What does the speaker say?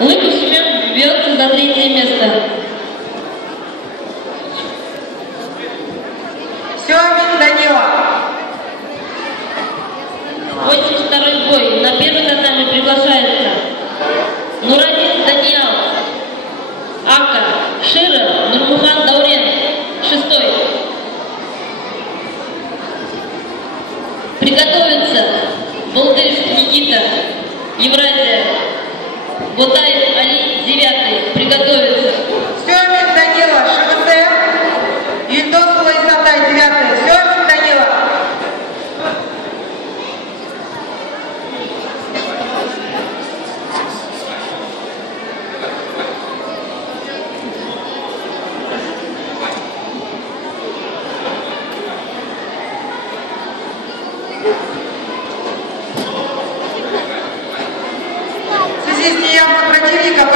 Лыков Семен бьется за 3-е место. Семин Данила. 82-й бой. На первый татами приглашается Нурадин Даниал, Ака, Шира, Нурмухан Даурен, 6-й. Приготовиться Болдырев Никита, Евразия, Ботаев Али, 9-й. Приготовиться. Семин Данила, ШВТ. Юндосова Исатай, 9-й. Семин Данила. В связи с неявным противником